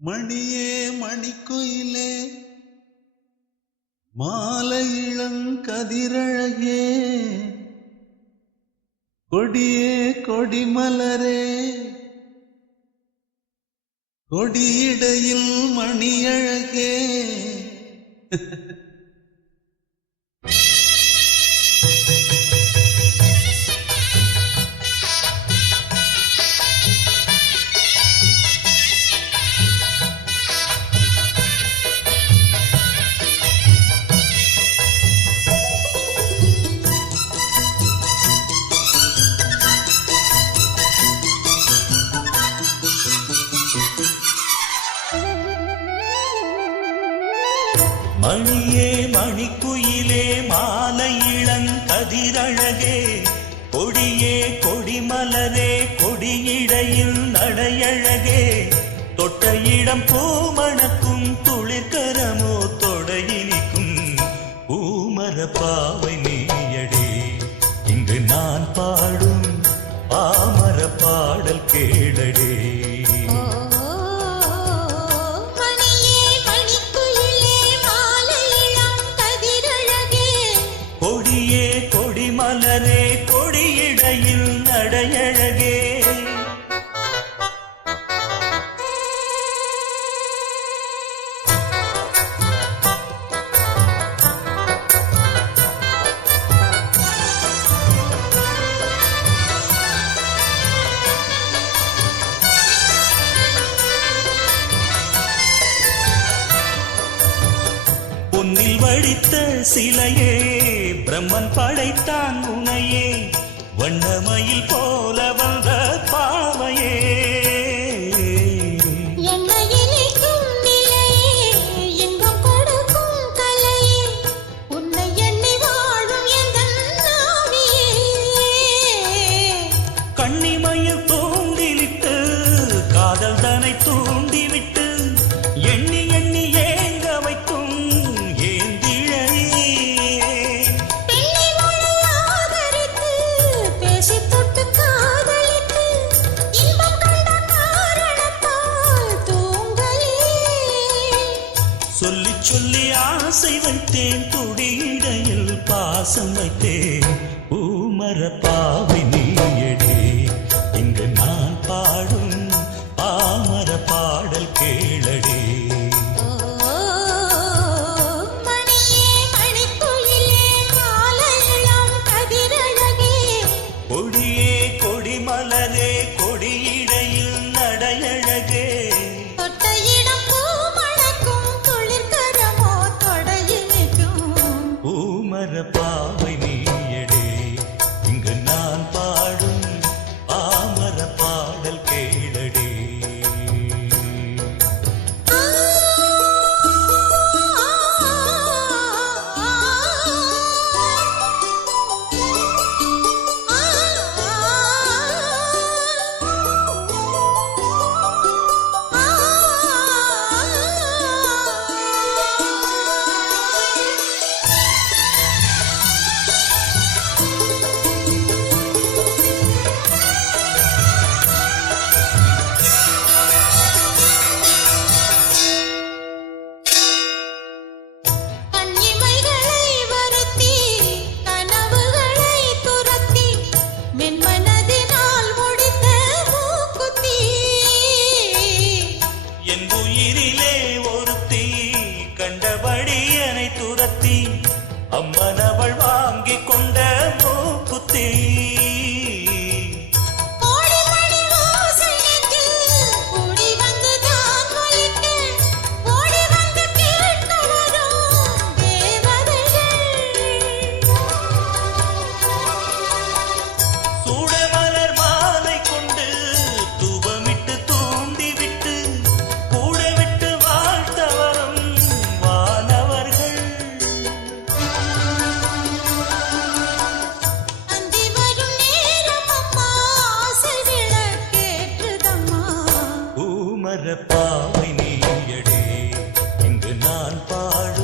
மணியே மணிக்குயிலே மாலை இளங்கதிரழகே கொடியே கொடிமலரே கொடியிடையில் மணியழகே மணியே மணிக்குயிலே மாலை இளங்கதிரழகே கொடியே கொடிமலரே கொடியிடையில் நடையழகே தொட்ட இடம் பூமணக்கும் துளிர்கரமோ தொடையினிக்கும் பூமர பாவை நீயடே இங்கு நான் பாடும் பாமர பாடல் கேளடே. கொடியே கொடிமலரே கொடியிடையில் நடையழகே பொன்னில் வடித்த சிலையே பிரம்மன் படைத்தான் உனையே வண்ணமயில் போல வந்த பாவையே கண்ணிமையில் தூண்டிவிட்டு காதல் தனை தூண்டிவிட்டு எண்ணி எண்ணி ஏங்க வைக்கும் சொல்லி சொல்லி ஆசை வைத்தேன் துடியிடையில் பாசம் வைத்தேன் பூமர பாவை நீயடே இங்கு நான் பாடும் பாமர பாடல் கேளடே. கொடியே கொடிமலரே கொடியிடையில் நடையழகே பாவை நீயடே இங்கு நான் பாடும் பாமர பாடல் கேளடே. என் உயிரிலே ஒருத்தி கண்டபடி என்னை துரத்தி அம்மனவள் வாங்கி கொண்ட மூக்குத்தி பாவை நீயடே இங்கு நான் பாடும்